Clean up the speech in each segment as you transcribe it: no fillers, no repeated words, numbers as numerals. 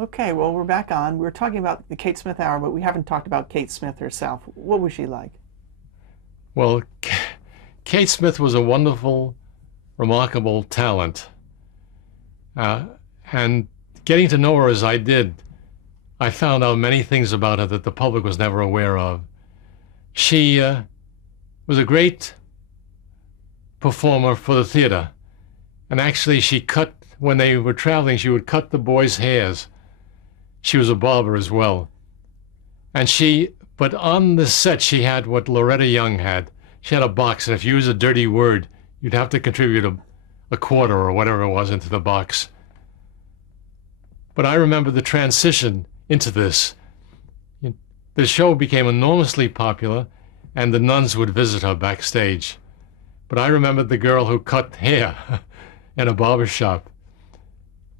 Okay, well, we're back on. We were talking about the Kate Smith hour, but we haven't talked about Kate Smith herself. What was she like? Well, Kate Smith was a wonderful, remarkable talent. Uh, and getting to know her as I did, I found out many things about her that the public was never aware of. She was a great performer for the theater. And actually, when they were traveling, she would cut the boys' hairs. She was a barber as well. But on the set, she had what Loretta Young had. She had a box, and if you used a dirty word, you'd have to contribute a quarter or whatever it was into the box. But I remember the transition into this. The show became enormously popular, and the nuns would visit her backstage. But I remembered the girl who cut hair in a barber shop.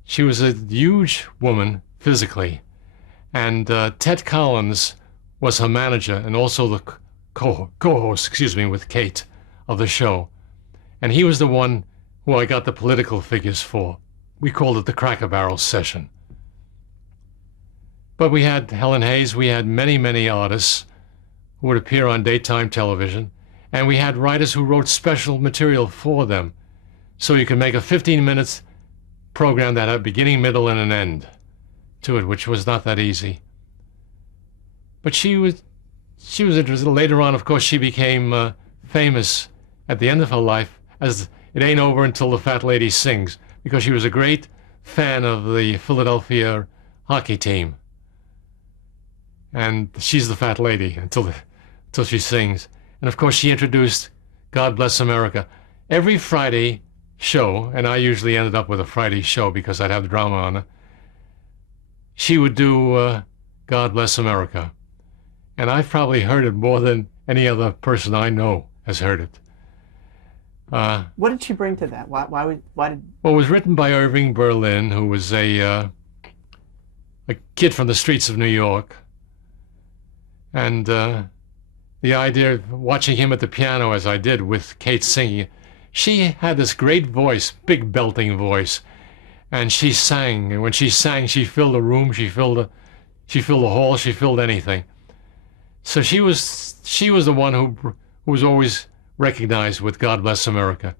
She was a huge woman physically, and Ted Collins was her manager and also the co-host, with Kate of the show. And he was the one who I got the political figures for. We called it the Cracker Barrel session. But we had Helen Hayes, we had many, many artists who would appear on daytime television, and we had writers who wrote special material for them. So you could make a 15-minute program that had a beginning, middle, and an end to it, which was not that easy. But she was interested. Later on, of course, she became famous at the end of her life as It Ain't Over Until the Fat Lady Sings, because she was a great fan of the Philadelphia hockey team. And she's the fat lady until she sings. And of course, she introduced God Bless America. Every Friday show, and I usually ended up with a Friday show because I'd have drama on it, she would do God Bless America. And I've probably heard it more than any other person I know has heard it. What did she bring to that? Why did? Well, it was written by Irving Berlin, who was a kid from the streets of New York. And the idea of watching him at the piano, as I did with Kate singing, she had this great voice, big belting voice, and she sang. And when she sang, she filled the room, she filled the hall, she filled anything. So she was the one who was always recognized with God Bless America.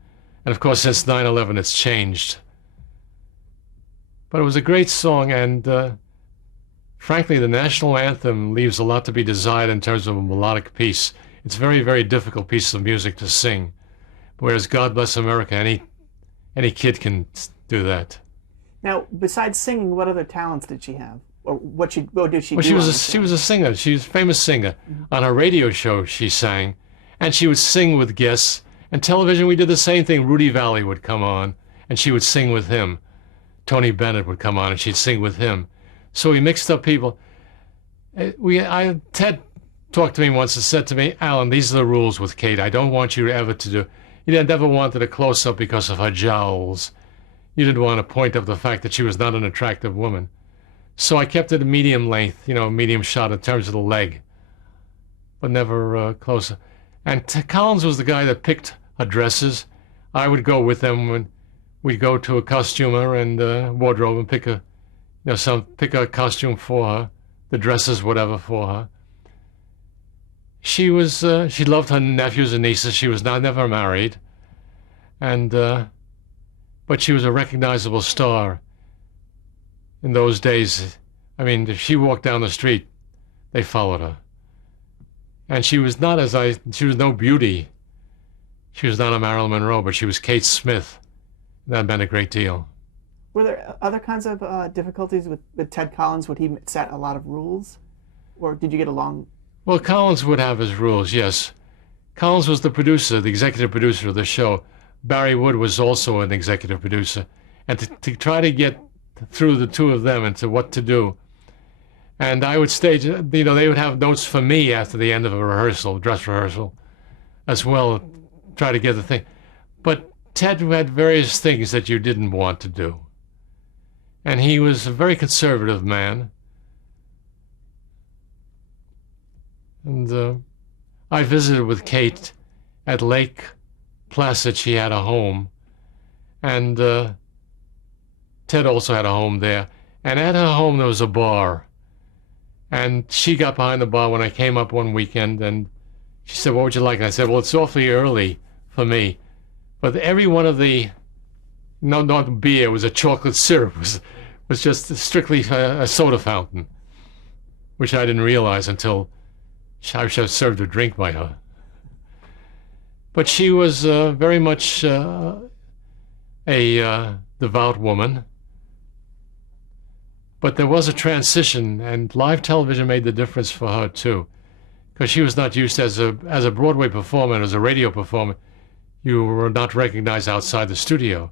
And of course, since 9/11, it's changed. But it was a great song, and frankly, the national anthem leaves a lot to be desired in terms of a melodic piece. It's a very, very difficult piece of music to sing. Whereas God Bless America, any kid can do that. Now, besides singing, what other talents did she have? Or what did she Well, do she on was the she show? was a singer. She was a famous singer. On her radio show, she sang, and she would sing with guests. And television, we did the same thing. Rudy Valley would come on, and she would sing with him. Tony Bennett would come on, and she'd sing with him. So we mixed up people. Ted talked to me once and said to me, "Alan, these are the rules with Kate. I don't want you ever to do." He never wanted a close-up because of her jowls. You didn't want to point up the fact that she was not an attractive woman. So I kept it a medium length, medium shot in terms of the leg, but never closer. And Collins was the guy that picked her dresses. I would go with them when we'd go to a costumer and wardrobe and pick a costume for her, the dresses, whatever for her. She loved her nephews and nieces. She was never married, but she was a recognizable star. In those days, I mean, if she walked down the street, they followed her. And she was no beauty. She was not a Marilyn Monroe, but she was Kate Smith. That meant a great deal. Were there other kinds of difficulties with Ted Collins? Would he set a lot of rules? Or did you get along? Well, Collins would have his rules, yes. Collins was the producer, the executive producer of the show. Barry Wood was also an executive producer. And to try to get through the two of them into what to do. And I would stage, they would have notes for me after the end of a rehearsal, dress rehearsal, as well, try to get the thing. But Ted had various things that you didn't want to do. And he was a very conservative man. And I visited with Kate at Lake Placid. She had a home. And Ted also had a home there. And at her home, there was a bar. And she got behind the bar when I came up one weekend, and she said, "What would you like?" And I said, "Well, it's awfully early for me." But every one of the, no, not beer, it was a chocolate syrup, was just strictly a soda fountain, which I didn't realize until I was served a drink by her. But she was very much a devout woman. But there was a transition, and live television made the difference for her too, because she was not used as a Broadway performer and as a radio performer. You were not recognized outside the studio.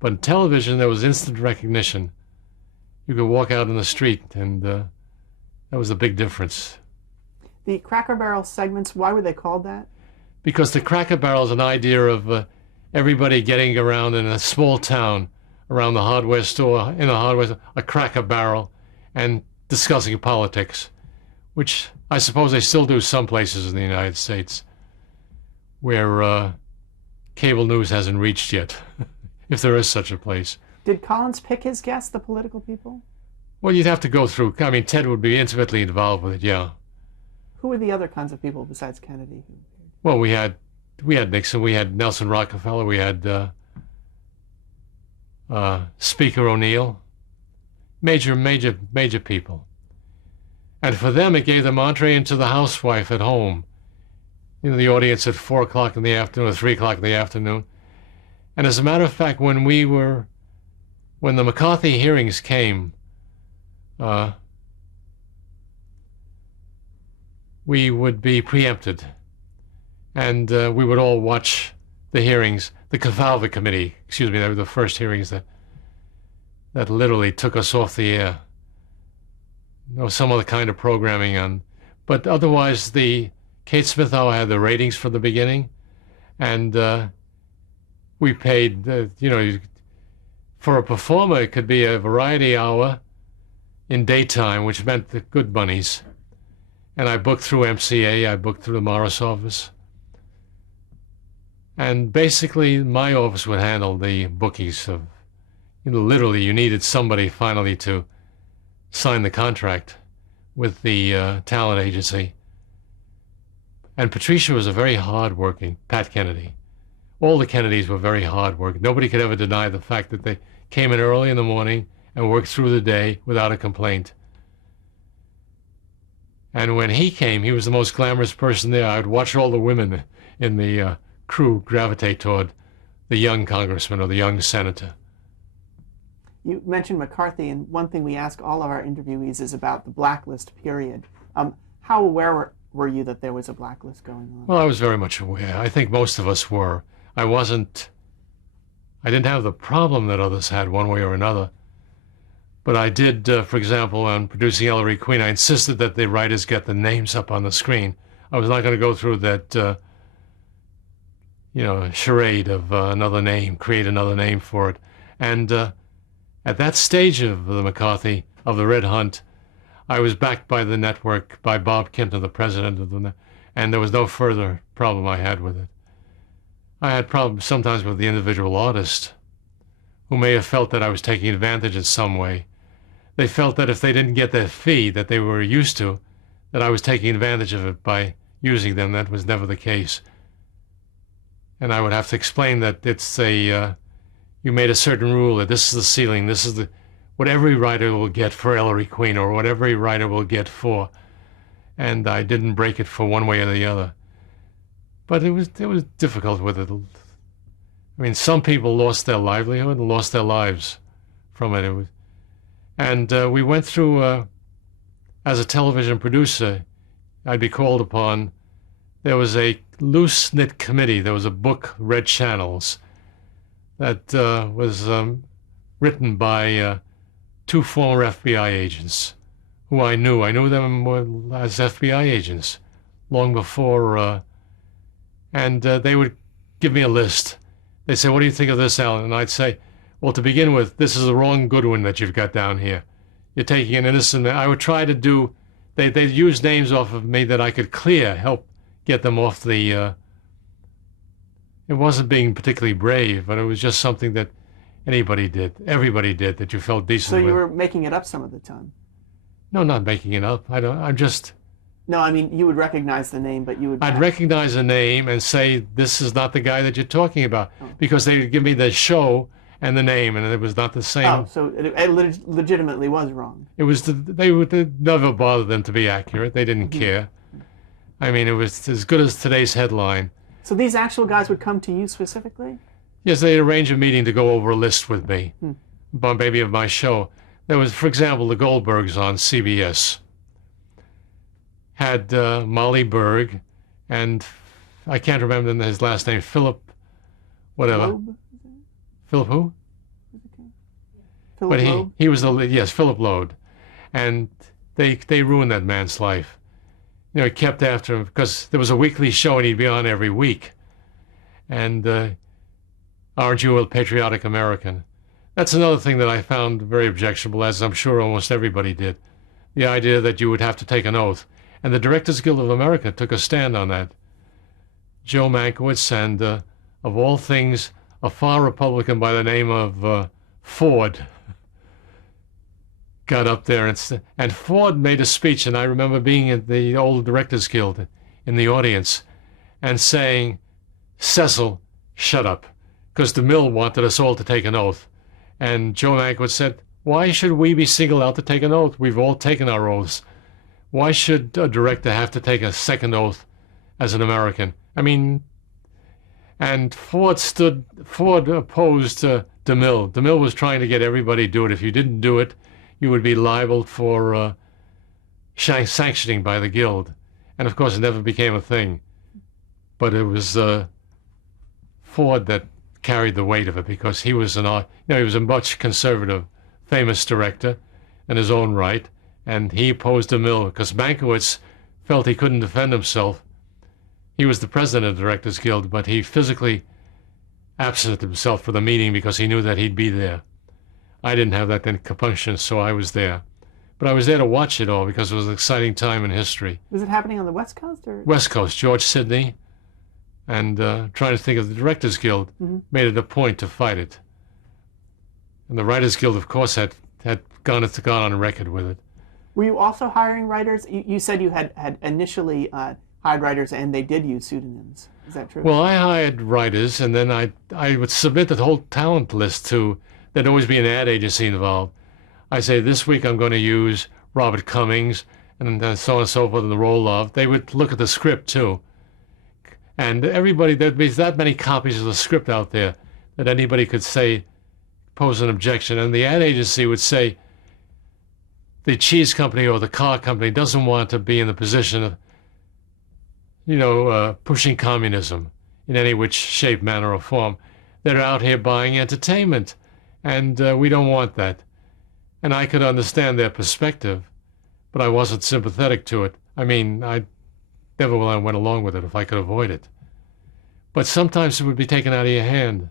But in television, there was instant recognition. You could walk out in the street, and that was a big difference. The Cracker Barrel segments, why were they called that? Because the Cracker Barrel is an idea of everybody getting around in a small town, around the hardware store, in a hardware store, a Cracker Barrel, and discussing politics, which I suppose they still do some places in the United States, where cable news hasn't reached yet, if there is such a place. Did Collins pick his guests, the political people? Well, you'd have to go through. I mean, Ted would be intimately involved with it, yeah. Who were the other kinds of people besides Kennedy? Well, we had Nixon, we had Nelson Rockefeller, we had Speaker O'Neill, major people. And for them, it gave them entree into the housewife at home. You know, the audience at 4 o'clock in the afternoon or 3 o'clock in the afternoon. And as a matter of fact, when the McCarthy hearings came, we would be preempted. And we would all watch the hearings. The Kefauver Committee, they were the first hearings that literally took us off the air. No, some other kind of programming on. But otherwise, the Kate Smith Hour had the ratings from the beginning. And we paid, for a performer, it could be a variety hour in daytime, which meant the good bunnies. And I booked through MCA, I booked through the Morris office. And basically, my office would handle the bookings of, literally, you needed somebody finally to sign the contract with the talent agency. And Patricia was a very hard-working, Pat Kennedy. All the Kennedys were very hard-working. Nobody could ever deny the fact that they came in early in the morning and worked through the day without a complaint. And when he came, he was the most glamorous person there. I would watch all the women in the crew gravitate toward the young congressman or the young senator. You mentioned McCarthy, and one thing we ask all of our interviewees is about the blacklist period. How aware were you that there was a blacklist going on? Well, I was very much aware. I think most of us were. I didn't have the problem that others had one way or another. But I did, for example, on producing Ellery Queen, I insisted that the writers get the names up on the screen. I was not going to go through that, charade of another name, create another name for it. And at that stage of the McCarthy, of the Red Hunt, I was backed by the network, by Bob Kintner, the president of the network, and there was no further problem I had with it. I had problems sometimes with the individual artist, who may have felt that I was taking advantage in some way. They felt that if they didn't get their fee that they were used to, that I was taking advantage of it by using them. That was never the case. And I would have to explain that it's you made a certain rule that this is the ceiling, this is what every writer will get for Ellery Queen, or what every writer will get for. And I didn't break it for one way or the other. But it was difficult with it. I mean, some people lost their livelihood and lost their lives from it. We went through, as a television producer, I'd be called upon. There was a loose-knit committee. There was a book, Red Channels, that was written by 2 former FBI agents who I knew. I knew them as FBI agents long before, and they would give me a list. They'd say, "What do you think of this, Alan?" And I'd say, "Well, to begin with, this is the wrong Goodwin that you've got down here. You're taking an innocent man." I would try to do, they'd use names off of me that I could help get them off the, it wasn't being particularly brave, but it was just something that Anybody did. Everybody did that you felt decent So you with. were making it up some of the time. No, not making it up. I don't. I'm just. No, I mean you would recognize the name, but you would. I'd recognize a name and say, this is not the guy that you're talking about, because they would give me the show and the name, and it was not the same. Oh, so it legitimately was wrong. It was they never bothered them to be accurate. They didn't care. I mean, it was as good as today's headline. So these actual guys would come to you specifically? Yes, they arranged a meeting to go over a list with me, maybe of my show. There was, for example, the Goldbergs on CBS had Molly Berg, and I can't remember his last name, Philip, whatever. Loeb? Philip who? Philip But Loeb? he was yes, Philip Loeb, and they ruined that man's life. You know, he kept after him because there was a weekly show and he'd be on every week. And aren't you a patriotic American? That's another thing that I found very objectionable, as I'm sure almost everybody did. The idea that you would have to take an oath. And the Directors Guild of America took a stand on that. Joe Mankiewicz and, of all things, a far Republican by the name of Ford got up there and Ford made a speech, and I remember being at the old Directors Guild in the audience and saying, Cecil, shut up, because DeMille wanted us all to take an oath. And Joe Mankiewicz said, why should we be singled out to take an oath? We've all taken our oaths. Why should a director have to take a second oath as an American? I mean, and Ford opposed DeMille. DeMille was trying to get everybody to do it. If you didn't do it, you would be liable for sanctioning by the Guild. And of course, it never became a thing. But it was Ford that carried the weight of it, because he was he was a much conservative, famous director in his own right, and he opposed DeMille because Mankiewicz felt he couldn't defend himself. He was the president of the Directors Guild, but he physically absented himself for the meeting because he knew that he'd be there. I didn't have that compunction, so I was there. But I was there to watch it all because it was an exciting time in history. Was it happening on the West Coast? Or? West Coast, George Sidney, and trying to think of the Directors Guild made it a point to fight it. And the Writers Guild, of course, had gone on record with it. Were you also hiring writers? You said you had initially hired writers and they did use pseudonyms. Is that true? Well, I hired writers, and then I would submit the whole talent list to. There'd always be an ad agency involved. I say, this week I'm going to use Robert Cummings, and so on and so forth, and the role of. They would look at the script, too. And everybody, there'd be that many copies of the script out there that anybody could say, pose an objection. And the ad agency would say, the cheese company or the car company doesn't want to be in the position of, pushing communism in any which shape, manner, or form. They're out here buying entertainment, and we don't want that. And I could understand their perspective, but I wasn't sympathetic to it. I mean, I never went along with it if I could avoid it. But sometimes it would be taken out of your hand.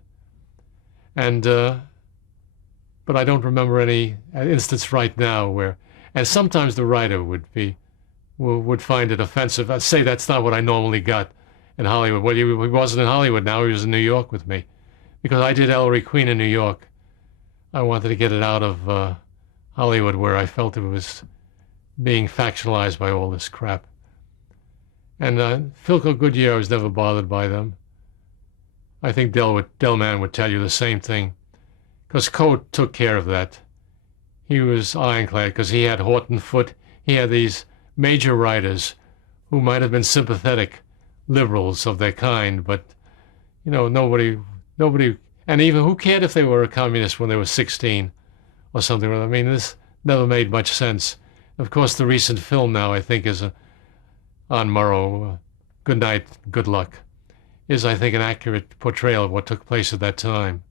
And but I don't remember any instance right now where, and sometimes the writer would find it offensive. I'd say that's not what I normally got in Hollywood. Well, he wasn't in Hollywood now, he was in New York with me. Because I did Ellery Queen in New York. I wanted to get it out of Hollywood, where I felt it was being factionalized by all this crap. And Philco Goodyear was never bothered by them. I think Delman would tell you the same thing, because Coe took care of that. He was ironclad because he had Horton Foote. He had these major writers who might have been sympathetic liberals of their kind, but nobody, and even who cared if they were a communist when they were 16 or something. I mean, this never made much sense. Of course, the recent film now, I think, is on Murrow, Good Night, Good Luck, is, I think, an accurate portrayal of what took place at that time.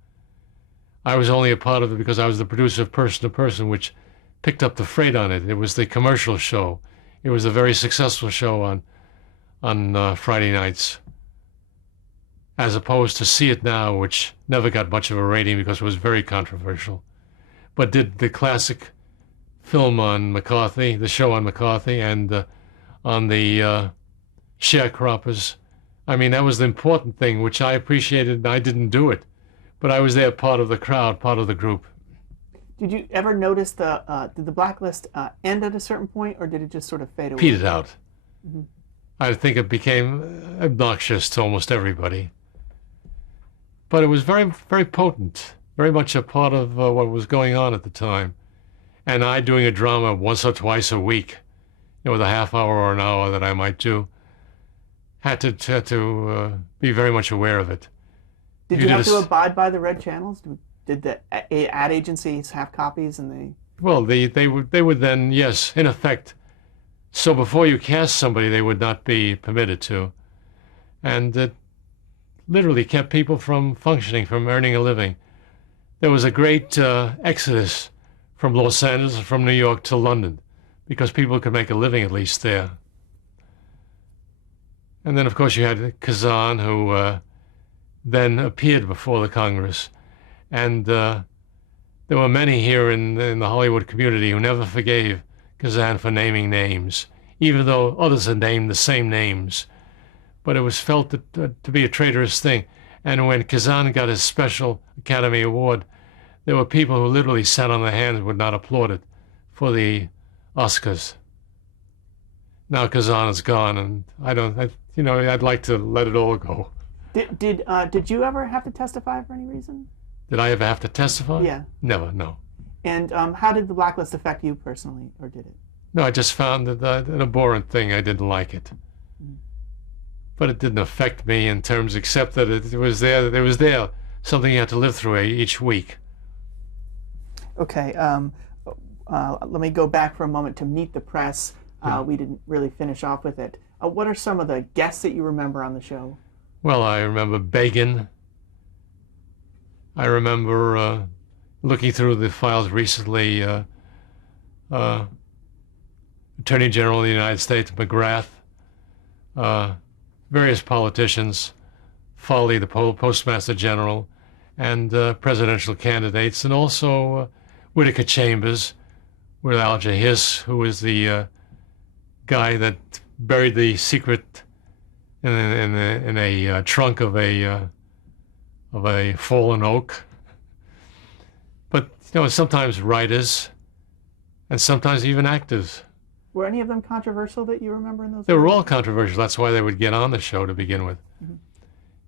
I was only a part of it because I was the producer of Person to Person, which picked up the freight on it. It was the commercial show. It was a very successful show on Friday nights, as opposed to See It Now, which never got much of a rating because it was very controversial, but did the classic film on McCarthy, the show on McCarthy, and on the sharecroppers. I mean, that was the important thing, which I appreciated, and I didn't do it. But I was there, part of the crowd, part of the group. Did you ever notice did the blacklist end at a certain point, or did it just sort of fade away? Petered out. I think it became obnoxious to almost everybody. But it was very, very potent, very much a part of what was going on at the time. And I doing a drama once or twice a week, with a half hour or an hour that I might do, had to be very much aware of it. Did you have to abide by the red channels? Did the ad agencies have copies, and they? Well, they would then, yes, in effect. So before you cast somebody, they would not be permitted to, and it literally kept people from functioning, from earning a living. There was a great exodus from Los Angeles and from New York to London, because people could make a living at least there. And then, of course, you had Kazan, who then appeared before the Congress. And there were many here in the Hollywood community who never forgave Kazan for naming names, even though others had named the same names. But it was felt to be a traitorous thing. And when Kazan got his special Academy Award, there were people who literally sat on their hands and would not applaud it for the Oscars. Now Kazan is gone, and I'd like to let it all go. Did you ever have to testify for any reason? Did I ever have to testify? Yeah. Never, no. And how did the blacklist affect you personally, or did it? No, I just found it an abhorrent thing. I didn't like it. But it didn't affect me in terms, except that it was there. It was there, something you had to live through each week. Okay. Let me go back for a moment to Meet the Press. We didn't really finish off with it. What are some of the guests that you remember on the show? Well, I remember Begin. I remember looking through the files recently, Attorney General of the United States, McGrath, various politicians, Foley, the Postmaster General, and presidential candidates, and also Whittaker Chambers with Alger Hiss, who was the guy that buried the secret in a trunk of a fallen oak. But sometimes writers, and sometimes even actors. Were any of them controversial that you remember in those? They were all controversial. That's why they would get on the show to begin with. Mm-hmm.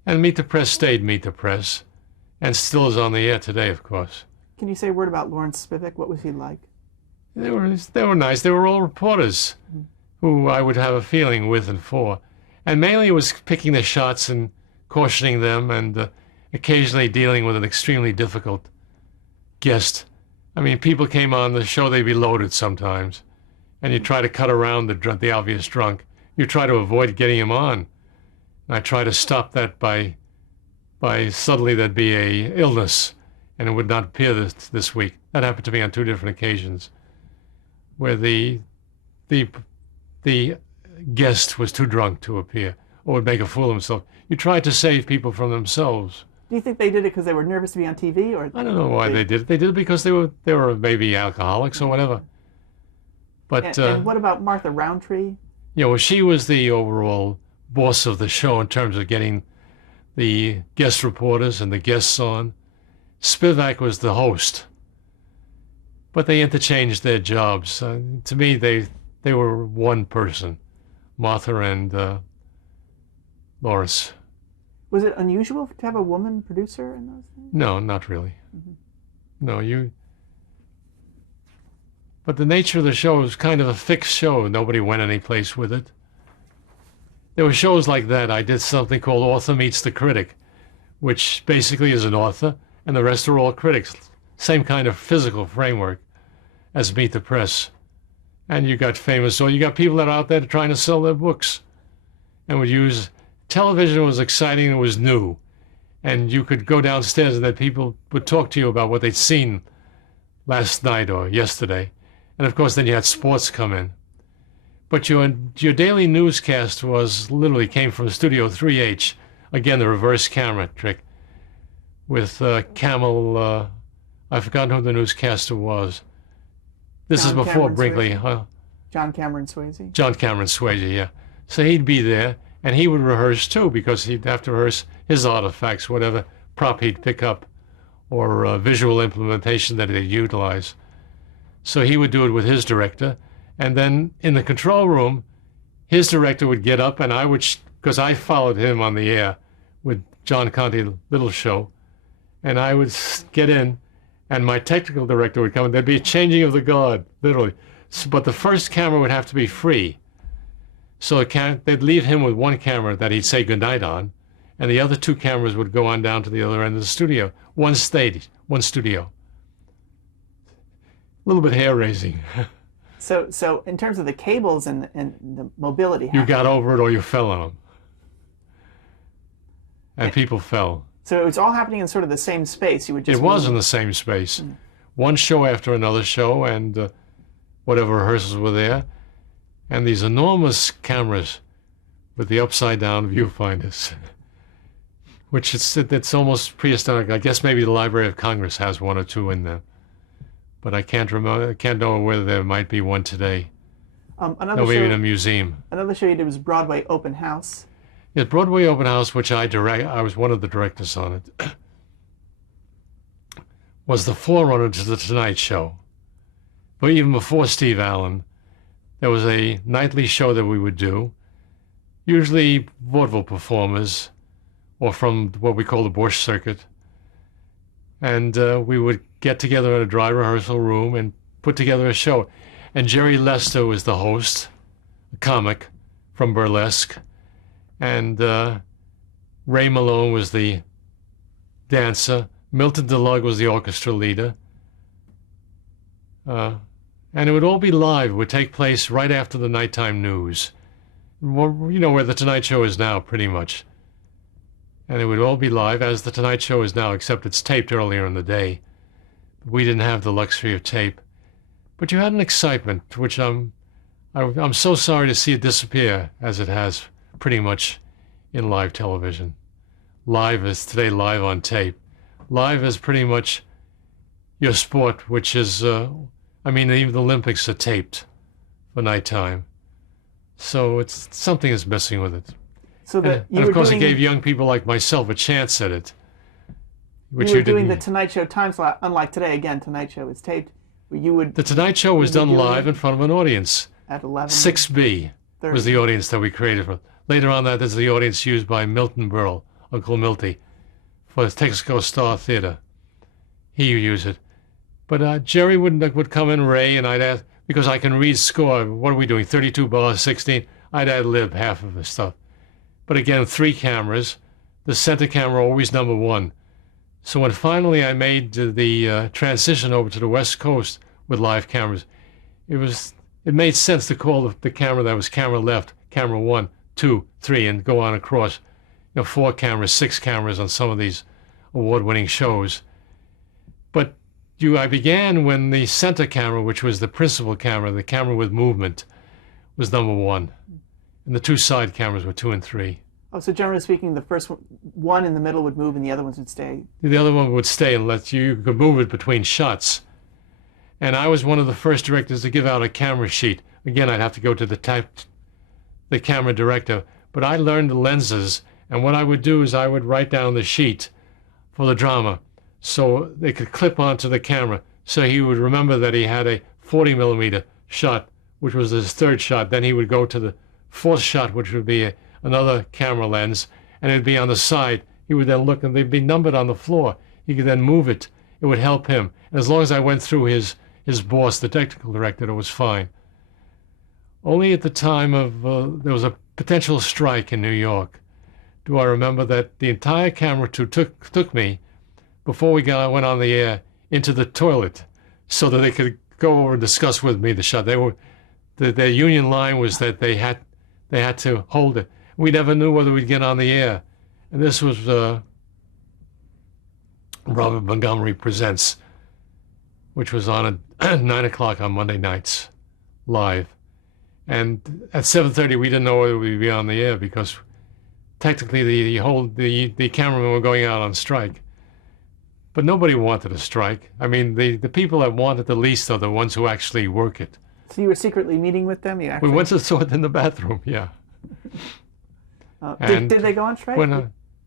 And Meet the Press stayed Meet the Press, and still is on the air today, of course. Can you say a word about Lawrence Spivak? What was he like? They were nice. They were all reporters who I would have a feeling with and for. And mainly it was picking the shots and cautioning them, and occasionally dealing with an extremely difficult guest. I mean, people came on the show, they'd be loaded sometimes, and you try to cut around the obvious drunk. You try to avoid getting him on. And I try to stop that by suddenly there'd be a illness, and it would not appear this week. That happened to me on 2 different occasions, where the guest was too drunk to appear, or would make a fool of himself. You try to save people from themselves. Do you think they did it because they were nervous to be on TV, or? I don't know why they did it. They did it because they were maybe alcoholics or whatever. But and what about Martha Roundtree? Yeah, well, she was the overall boss of the show in terms of getting the guest reporters and the guests on. Spivak was the host, but they interchanged their jobs. To me, they were one person, Martha and Loris. Was it unusual to have a woman producer in those things? No, not really. Mm-hmm. No, But the nature of the show was kind of a fixed show. Nobody went any place with it. There were shows like that. I did something called Author Meets the Critic, which basically is an author, and the rest are all critics. Same kind of physical framework as Meet the Press. And you got people that are out there trying to sell their books, and would use television. Was exciting. It was new, and you could go downstairs and then people would talk to you about what they'd seen last night or yesterday. And of course, then you had sports come in. But your daily newscast literally came from Studio 3H, again the reverse camera trick, with Camel. I've forgotten who the newscaster was. This is before Brinkley, huh? John Cameron Swayze. John Cameron Swayze, yeah. So he'd be there, and he would rehearse too, because he'd have to rehearse his artifacts, whatever prop he'd pick up or visual implementation that they'd utilize. So he would do it with his director. And then in the control room, his director would get up and I would, because I followed him on the air with John Conte Little Show, and I would get in and my technical director would come and there'd be a changing of the guard, literally. But the first camera would have to be free. So they'd leave him with one camera that he'd say goodnight on, and the other two cameras would go on down to the other end of the studio. One stage, one studio. A little bit hair-raising. So in terms of the cables and the mobility, you got over it or you fell on them. And people fell. So it was all happening in sort of the same space. You would just It was in the same space. One show after another show, and whatever rehearsals were there. And these enormous cameras with the upside-down viewfinders, which it's almost prehistoric. I guess maybe the Library of Congress has one or two in there. But I can't remember. I can't know whether there might be one today. Maybe in a museum. Another show you did was Broadway Open House. Yeah, Broadway Open House, which I was one of the directors on it, was the forerunner to the Tonight Show. But even before Steve Allen, there was a nightly show that we would do, usually vaudeville performers, or from what we call the Bush Circuit. And we would get together in a dry rehearsal room and put together a show. And Jerry Lester was the host, a comic from Burlesque. And Ray Malone was the dancer. Milton DeLugg was the orchestra leader. And it would all be live. It would take place right after the nighttime news. You know where the Tonight Show is now, pretty much. And it would all be live, as the Tonight Show is now, except it's taped earlier in the day. We didn't have the luxury of tape. But you had an excitement, which I'm so sorry to see it disappear, as it has pretty much in live television. Live is today live on tape. Live is pretty much your sport, which is, even the Olympics are taped for nighttime. So it's something is missing with it. So and of course, it gave young people like myself a chance at it. Which you were doing the Tonight Show time slot, unlike today. Again, Tonight Show is taped. The Tonight Show was done live in front of an audience. At 11. 6B was the audience that we created for. Later on, that is the audience used by Milton Berle, Uncle Milty, for the Texaco Star Theater. He would use it. But Jerry would come in, Ray, and I'd ask, because I can read score. What are we doing? 32 bars, 16. I'd ad-lib half of the stuff. But again, 3 cameras. The center camera always number 1. So when finally I made the transition over to the West Coast with live cameras, it made sense to call the camera that was camera left, camera 1, 2, 3, and go on across. 4 cameras, 6 cameras on some of these award-winning shows. But I began when the center camera, which was the principal camera, the camera with movement, was number 1. And the 2 side cameras were 2 and 3. Oh, so generally speaking, the first one in the middle would move and the other ones would stay? The other one would stay and you could move it between shots. And I was one of the first directors to give out a camera sheet. Again, I'd have to go to the camera director. But I learned the lenses, and what I would do is I would write down the sheet for the drama so they could clip onto the camera. So he would remember that he had a 40 millimeter shot, which was his 3rd shot. Then he would go to the 4th shot, which would be another camera lens, and it'd be on the side. He would then look, and they'd be numbered on the floor. He could then move it. It would help him. And as long as I went through his boss, the technical director, it was fine. Only at the time of, there was a potential strike in New York, do I remember that the entire camera crew took me, before we went on the air, into the toilet so that they could go over and discuss with me the shot. Their union line was that they had to hold it. We never knew whether we'd get on the air. And this was Robert Montgomery Presents, which was on at 9 o'clock on Monday nights, live. And at 7:30, we didn't know whether we'd be on the air because technically the cameramen were going out on strike. But nobody wanted a strike. I mean, the people that want it the least are the ones who actually work it. So you were secretly meeting with them? We went to saw it in the bathroom, yeah. Did they go on strike?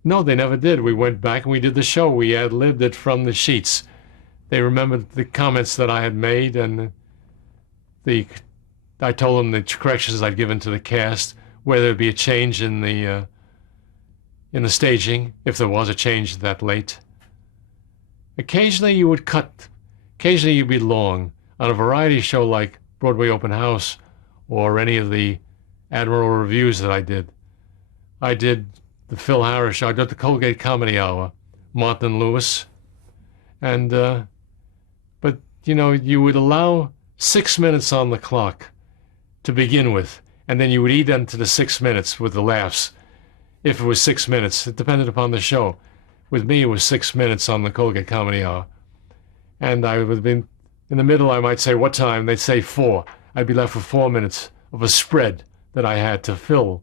No, they never did. We went back and we did the show. We ad-libbed it from the sheets. They remembered the comments that I had made, and I told them the corrections I'd given to the cast, where there'd be a change in the staging, if there was a change that late. Occasionally you would cut. Occasionally you'd be long. On a variety show like Broadway Open House or any of the Admiral Reviews that I did the Phil Harris show. I did the Colgate Comedy Hour, Martin Lewis. And, but, you would allow 6 minutes on the clock to begin with, and then you would eat into the 6 minutes with the laughs. If it was 6 minutes, it depended upon the show. With me, it was 6 minutes on the Colgate Comedy Hour. And I would have been, in the middle, I might say, what time? They'd say 4. I'd be left with 4 minutes of a spread that I had to fill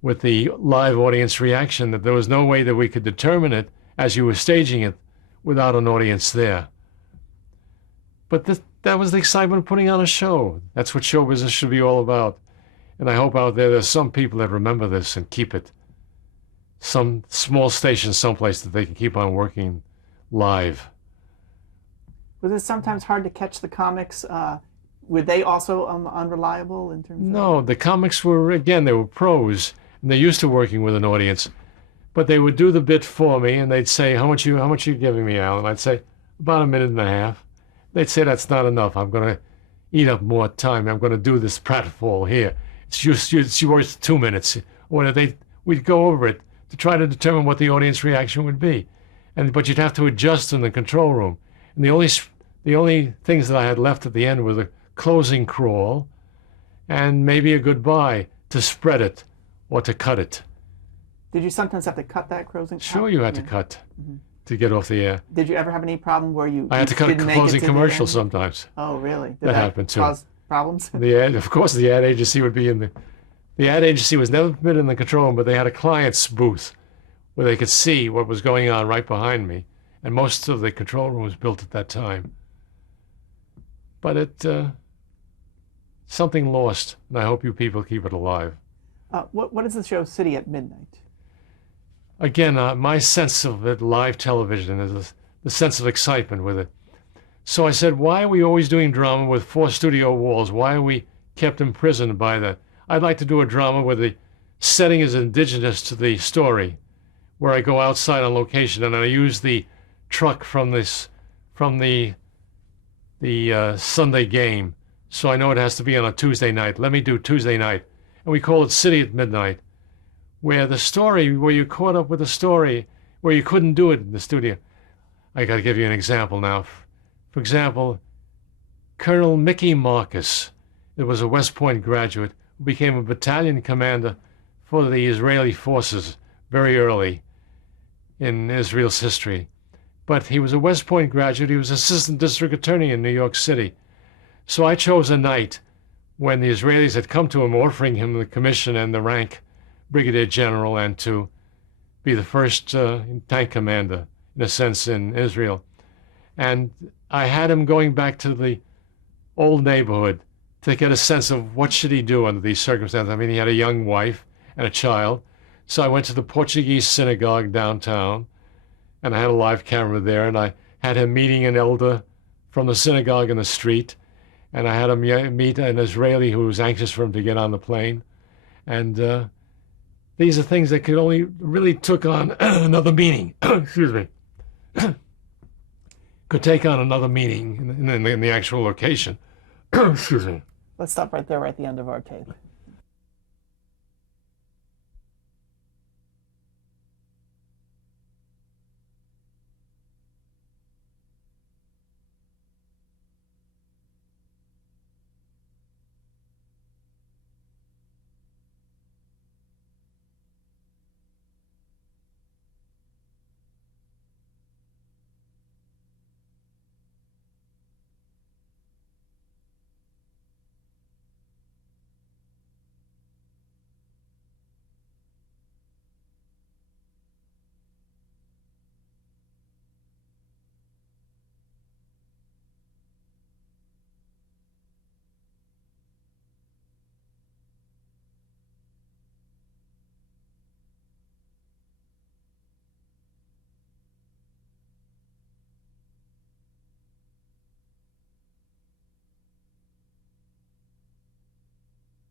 with the live audience reaction, that there was no way that we could determine it as you were staging it without an audience there. But that was the excitement of putting on a show. That's what show business should be all about. And I hope out there's some people that remember this and keep it. Some small station someplace that they can keep on working live. Was it sometimes hard to catch the comics? Were they also unreliable in terms of... No, the comics were, again, they were pros, and they're used to working with an audience. But they would do the bit for me, and they'd say, how much you giving me, Alan? I'd say, about 1.5 minutes. They'd say, that's not enough. I'm going to eat up more time. I'm going to do this pratfall here. It's worth 2 minutes. Or we'd go over it to try to determine what the audience reaction would be. But you'd have to adjust in the control room. And the only things that I had left at the end were the closing crawl and maybe a goodbye to spread it or to cut it. Did you sometimes have to cut that closing? Sure, you had to cut to get off the air. Did you ever have any problem where I had to cut a closing commercial sometimes. Oh, really? Did that happened too. Cause problems? Of course, the ad agency would be in the ad agency was never permitted in the control room, but they had a client's booth where they could see what was going on right behind me. And most of the control room was built at that time. But something lost, and I hope you people keep it alive. What is the show City at Midnight? Again, my sense of it, live television, is the sense of excitement with it. So I said, why are we always doing drama with 4 studio walls? Why are we kept imprisoned by that? I'd like to do a drama where the setting is indigenous to the story, where I go outside on location and I use the truck from the Sunday game. So I know it has to be on a Tuesday night. Let me do Tuesday night. And we call it City at Midnight, where you're caught up with the story, where you couldn't do it in the studio. I got to give you an example now. For example, Colonel Mickey Marcus, it was a West Point graduate who became a battalion commander for the Israeli forces very early in Israel's history. But he was a West Point graduate. He was assistant district attorney in New York City. So I chose a night when the Israelis had come to him, offering him the commission and the rank brigadier general, and to be the first tank commander, in a sense, in Israel. And I had him going back to the old neighborhood to get a sense of what should he do under these circumstances. I mean, he had a young wife and a child. So I went to the Portuguese synagogue downtown, and I had a live camera there, and I had him meeting an elder from the synagogue in the street, and I had him meet an Israeli who was anxious for him to get on the plane. And these are things that could only really took on another meaning. Excuse me. Could take on another meaning in the actual location. Excuse me. Let's stop right there, right at the end of our tape.